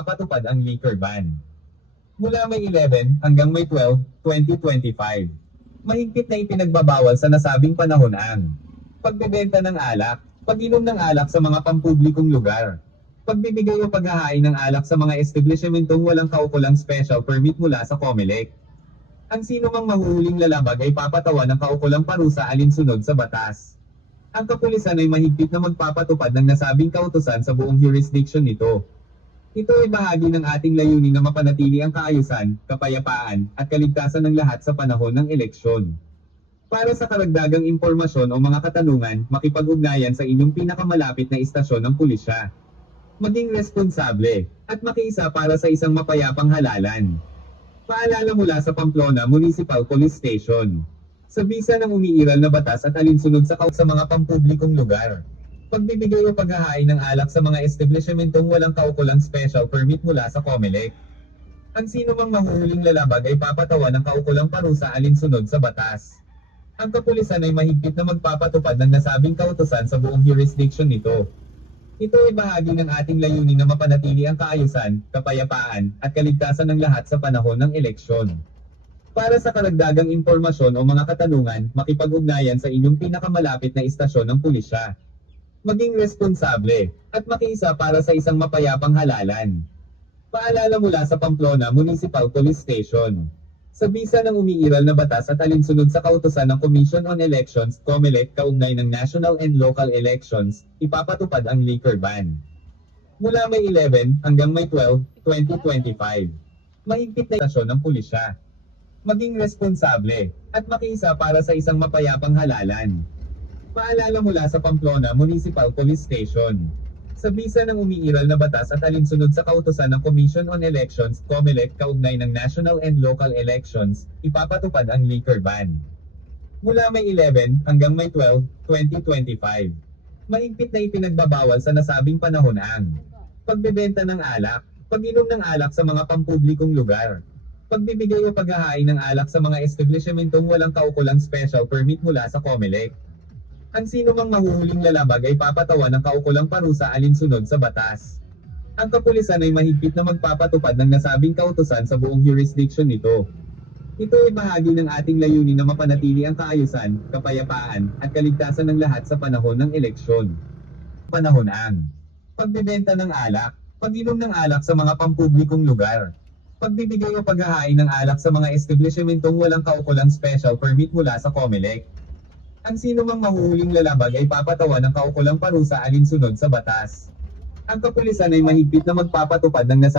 Patupad ang liquor ban. Mula May 11 hanggang May 12, 2025. Mahigpit na ipinagbabawal sa nasabing panahon ang pagbebenta ng alak, pag-inom ng alak sa mga pampublikong lugar, pagbibigay o paghahain ng alak sa mga establishmentong walang kaukulang special permit mula sa COMELEC. Ang sino mang mahuhuling lalabag ay papatawan ng kaukulang parusa alinsunod sa batas. Ang kapulisan ay mahigpit na magpapatupad ng nasabing kautusan sa buong jurisdiction nito. Ito ay bahagi ng ating layunin na mapanatili ang kaayusan, kapayapaan, at kaligtasan ng lahat sa panahon ng eleksyon. Para sa karagdagang impormasyon o mga katanungan, makipag-ugnayan sa inyong pinakamalapit na istasyon ng pulisya. Maging responsable, at makiisa para sa isang mapayapang halalan. Paalala mula sa Pamplona Municipal Police Station. Sa bisa ng umiiral na batas at alinsunod sa mga pampublikong lugar. Pagbibigay o paghahain ng alak sa mga establishmentong walang kaukulang special permit mula sa COMELEC. Ang sino mang mahuhuling lalabag ay papatawan ng kaukulang parusa alinsunod sa batas. Ang kapulisan ay mahigpit na magpapatupad ng nasabing kautusan sa buong jurisdiction nito. Ito ay bahagi ng ating layunin na mapanatili ang kaayusan, kapayapaan, at kaligtasan ng lahat sa panahon ng eleksyon. Para sa karagdagang impormasyon o mga katanungan, makipag-ugnayan sa inyong pinakamalapit na istasyon ng pulisya. Maging responsable, at makiisa para sa isang mapayapang halalan. Paalala mula sa Pamplona Municipal Police Station. Sa bisa ng umiiral na batas at alinsunod sa kautusan ng Commission on Elections, COMELEC kaugnay ng national and local elections, ipapatupad ang liquor ban. Mula May 11 hanggang May 12, 2025. Mahigpit na istasyon ng pulisya. Maging responsable, at makiisa para sa isang mapayapang halalan. Paalala mula sa Pamplona Municipal Police Station. Sa bisa ng umiiral na batas at alinsunod sa kautusan ng Commission on Elections, COMELEC kaugnay ng national and local elections, ipapatupad ang liquor ban. Mula May 11 hanggang May 12, 2025. Mahigpit na ipinagbabawal sa nasabing panahon ang pagbebenta ng alak, pag-inom ng alak sa mga pampublikong lugar, pagbibigay o paghahain ng alak sa mga establishmentong walang kaukulang special permit mula sa COMELEC. Ang sino mang mahuhuling lalabag ay papatawan ng kaukulang parusa alinsunod sa batas. Ang kapulisan ay mahigpit na magpapatupad ng nasabing kautusan sa buong jurisdiction nito. Ito ay bahagi ng ating layunin na mapanatili ang kaayusan, kapayapaan, at kaligtasan ng lahat sa panahon ng eleksyon. Panahon ang pagbebenta ng alak, pag-inom ng alak sa mga pampublikong lugar, pagbibigay o paghahain ng alak sa mga establishmentong walang kaukulang special permit mula sa COMELEC. Ang sino mang mahuhuling lalabag ay papatawan ng kaukulang parusa alinsunod sa batas. Ang kapulisan ay mahigpit na magpapatupad ng